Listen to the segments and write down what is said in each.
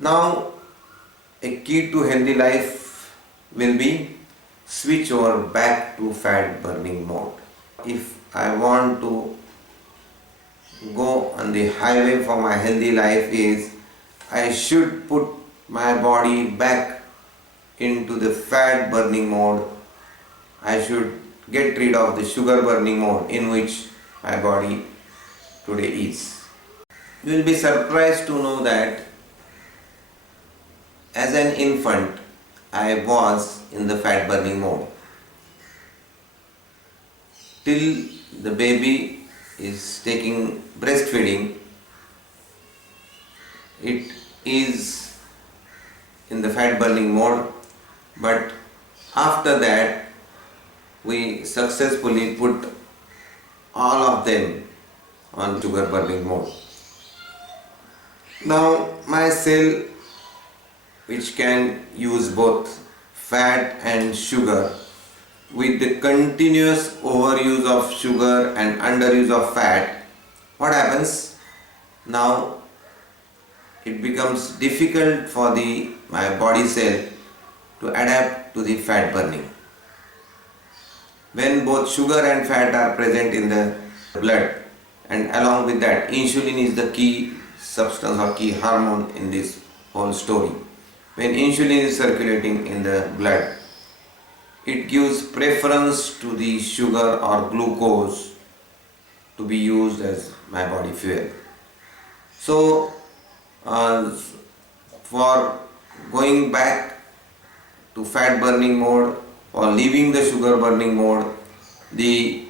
Now, a key to healthy life will be switch over back to fat burning mode. If I want to go on the highway for my healthy life is I should put my body back into the fat burning mode. I should get rid of the sugar burning mode in which my body today is. You will be surprised to know that as an infant I was in the fat burning mode. Till the baby is taking breastfeeding, it is in the fat burning mode, but after that we successfully put all of them on sugar burning mode. Now my cell, which can use both fat and sugar, with the continuous overuse of sugar and underuse of fat, what happens? Now it becomes difficult for my body cell to adapt to the fat burning. When both sugar and fat are present in the blood, and along with that insulin is the key substance or key hormone in this whole story. When insulin is circulating in the blood, it gives preference to the sugar or glucose to be used as my body fuel. So, for going back to fat burning mode or leaving the sugar burning mode, the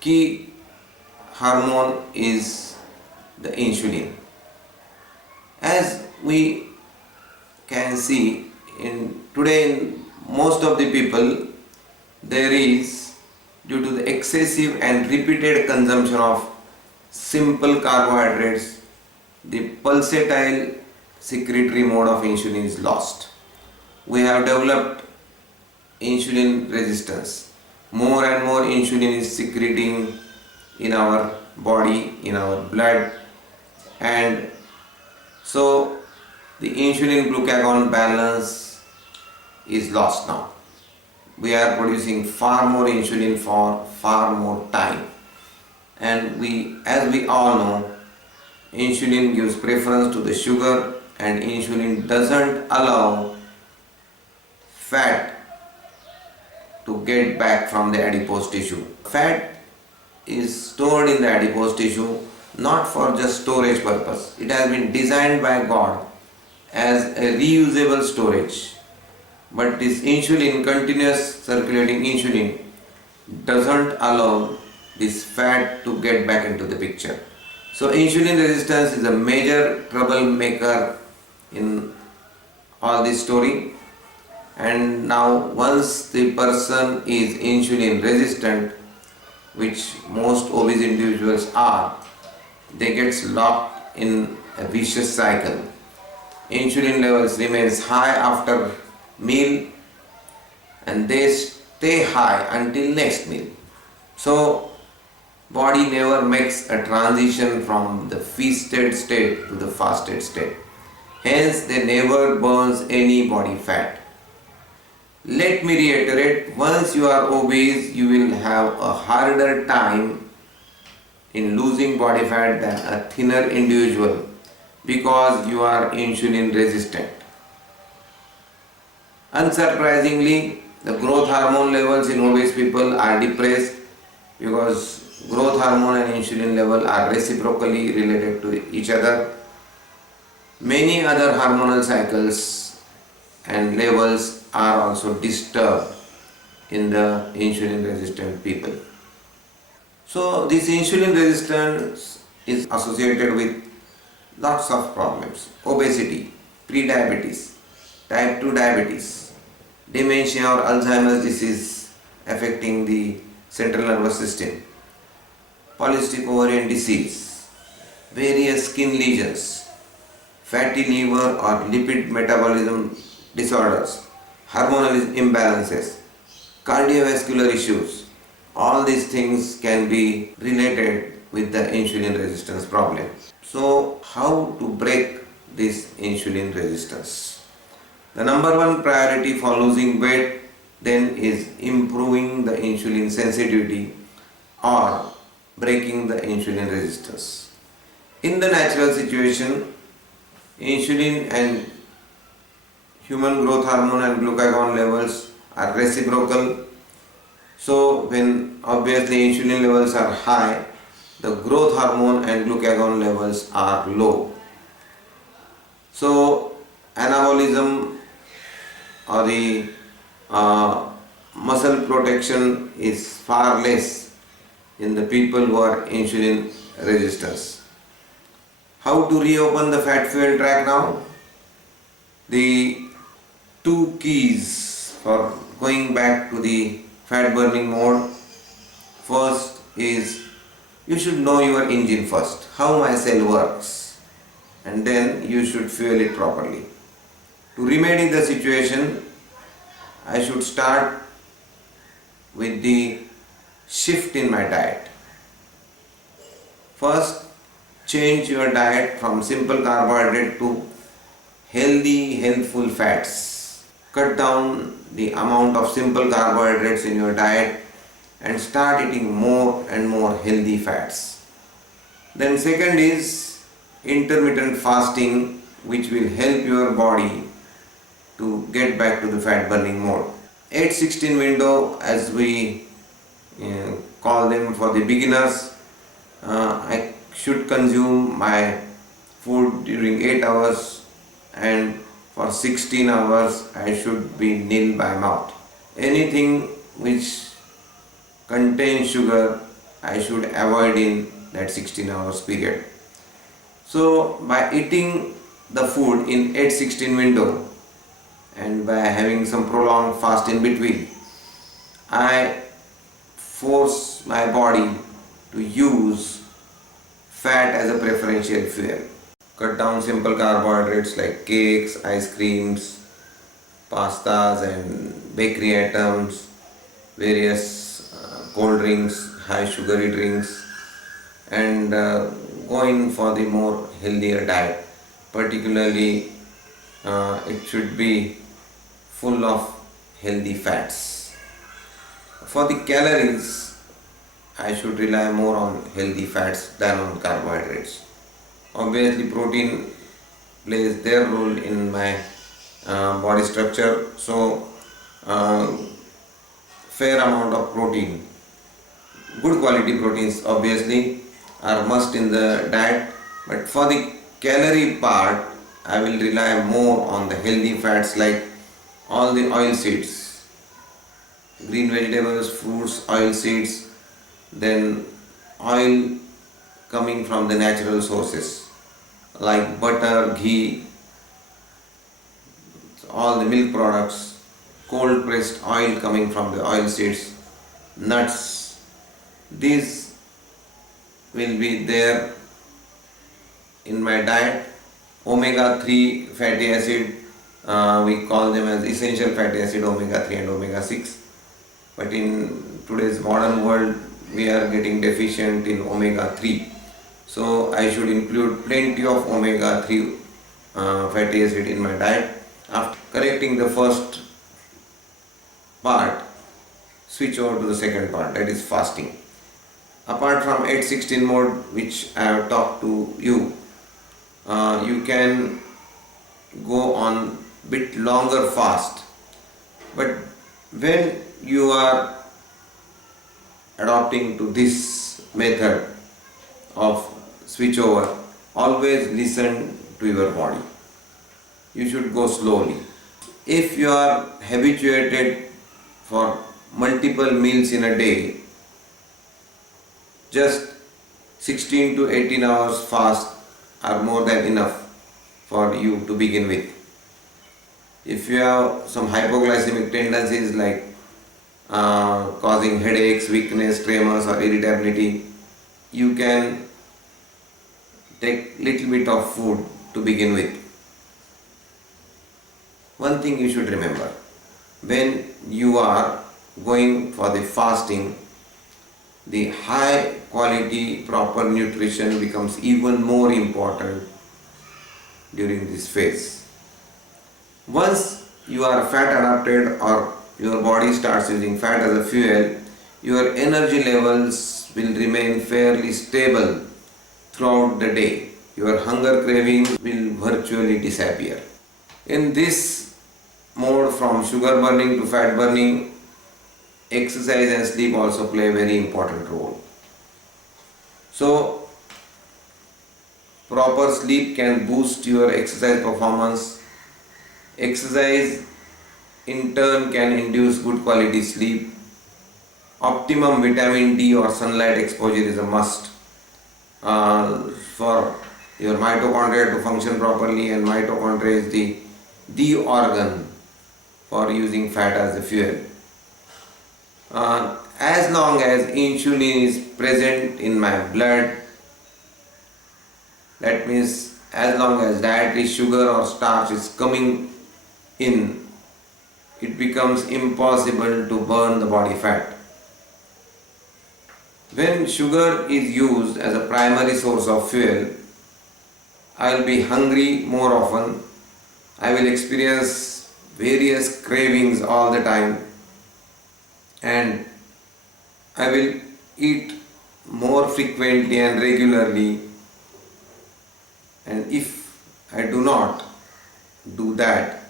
key hormone is the insulin. As we can see today in most of the people, there is, due to the excessive and repeated consumption of simple carbohydrates, the pulsatile secretory mode of insulin is lost. We have developed insulin resistance. More and more insulin is secreting in our body, in our blood, and so the insulin glucagon balance is lost now. We are producing far more insulin for far more time, and as we all know, insulin gives preference to the sugar, and insulin doesn't allow fat to get back from the adipose tissue. Fat is stored in the adipose tissue not for just storage purpose. It has been designed by God as a reusable storage. But this insulin, continuous circulating insulin, doesn't allow this fat to get back into the picture. So insulin resistance is a major troublemaker in all this story. And now once the person is insulin resistant, which most obese individuals are, they get locked in a vicious cycle. Insulin levels remains high after meal and they stay high until next meal. So body never makes a transition from the feasted state to the fasted state. Hence they never burns any body fat. Let me reiterate, once you are obese, you will have a harder time in losing body fat than a thinner individual because you are insulin resistant. Unsurprisingly, the growth hormone levels in obese people are depressed because growth hormone and insulin level are reciprocally related to each other. Many other hormonal cycles and levels are also disturbed in the insulin resistant people. So this insulin resistance is associated with lots of problems: obesity, pre-diabetes, type 2 diabetes, dementia or Alzheimer's disease affecting the central nervous system, polycystic ovarian disease, various skin lesions, fatty liver or lipid metabolism disorders, hormonal imbalances, cardiovascular issues. All these things can be related with the insulin resistance problem. So how to break this insulin resistance. The number one priority for losing weight then is improving the insulin sensitivity or breaking the insulin resistance. In the natural situation, insulin and human growth hormone and glucagon levels are reciprocal. So when obviously insulin levels are high, the growth hormone and glucagon levels are low. So anabolism or the muscle protection is far less in the people who are insulin resistance. How to reopen the fat fuel track now? The two keys for going back to the fat burning mode. First is you should know your engine first, how my cell works, and then you should fuel it properly. To remedy the situation, I should start with the shift in my diet. First, change your diet from simple carbohydrate to healthy, healthful fats. Cut down the amount of simple carbohydrates in your diet and start eating more and more healthy fats. Then second is intermittent fasting, which will help your body to get back to the fat burning mode. 8-16 window, as we call them for the beginners, I should consume my food during 8 hours, and for 16 hours I should be nil by mouth. Anything which contains sugar I should avoid in that 16 hours period. So by eating the food in 8-16 window and by having some prolonged fast in between, I force my body to use fat as a preferential fuel. Cut down simple carbohydrates like cakes, ice creams, pastas and bakery items, various cold drinks, high sugary drinks, and going for the more healthier diet. Particularly it should be full of healthy fats. For the calories, I should rely more on healthy fats than on carbohydrates. Obviously protein plays their role in my body structure, so fair amount of protein, good quality proteins obviously are must in the diet, but for the calorie part I will rely more on the healthy fats like all the oil seeds, green vegetables, fruits, oil seeds, then oil coming from the natural sources like butter, ghee, all the milk products, cold pressed oil coming from the oil seeds, nuts. These will be there in my diet. Omega-3 fatty acid, we call them as essential fatty acid, omega-3 and omega-6. But in today's modern world, we are getting deficient in omega-3. So I should include plenty of omega-3 fatty acid in my diet. After correcting the first part, switch over to the second part, that is fasting. Apart from 8-16 mode, which I have talked to you, you can go on bit longer fast. But when you are adopting to this method of switch over, always listen to your body. You should go slowly. If you are habituated for multiple meals in a day, just 16 to 18 hours fast are more than enough for you to begin with. If you have some hypoglycemic tendencies like causing headaches, weakness, tremors or irritability, you can take little bit of food to begin with. One thing you should remember, when you are going for the fasting, the high quality proper nutrition becomes even more important during this phase. Once you are fat adapted or your body starts using fat as a fuel, your energy levels will remain fairly stable throughout the day. Your hunger craving will virtually disappear. In this mode, from sugar burning to fat burning, exercise and sleep also play a very important role. So, proper sleep can boost your exercise performance. Exercise in turn can induce good quality sleep. Optimum vitamin D or sunlight exposure is a must for your mitochondria to function properly, and mitochondria is the organ for using fat as a fuel. As long as insulin is present in my blood, that means as long as dietary sugar or starch is coming in, it becomes impossible to burn the body fat. When sugar is used as a primary source of fuel, I will be hungry more often. I will experience various cravings all the time, and I will eat more frequently and regularly. And if I do not do that,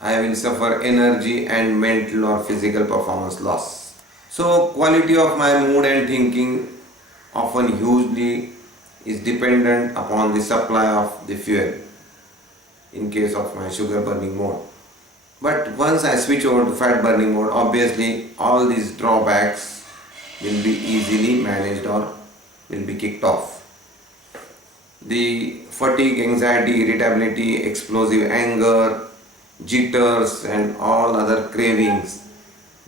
I will suffer energy and mental or physical performance loss. So, quality of my mood and thinking often hugely is dependent upon the supply of the fuel in case of my sugar burning mode. But once I switch over to fat burning mode, obviously all these drawbacks will be easily managed or will be kicked off. The fatigue, anxiety, irritability, explosive anger, jitters and all other cravings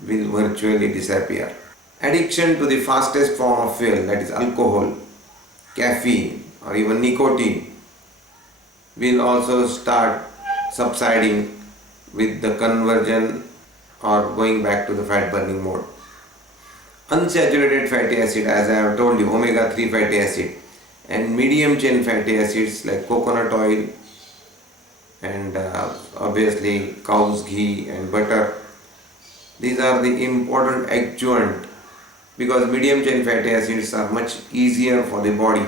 will virtually disappear. Addiction to the fastest form of fuel, that is alcohol, caffeine or even nicotine, will also start subsiding with the conversion or going back to the fat burning mode. Unsaturated fatty acid, as I have told you, omega-3 fatty acid and medium chain fatty acids like coconut oil and obviously cow's ghee and butter. These are the important adjuvant, because medium chain fatty acids are much easier for the body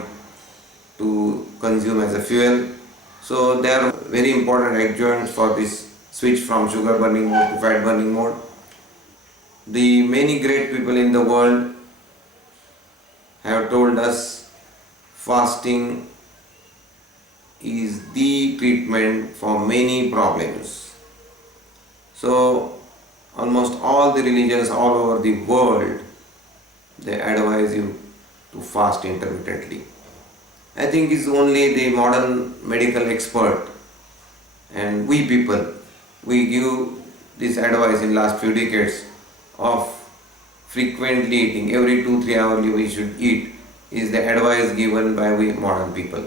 to consume as a fuel. So they are very important adjuvants for this switch from sugar burning mode to fat burning mode. The many great people in the world have told us fasting is the treatment for many problems. So almost all the religions all over the world, they advise you to fast intermittently. I think it's only the modern medical expert and we people, we give this advice in last few decades of frequently eating, every 2-3 hours we should eat, is the advice given by we modern people.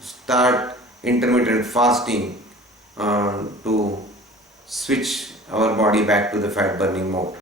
Start intermittent fasting to switch our body back to the fat burning mode.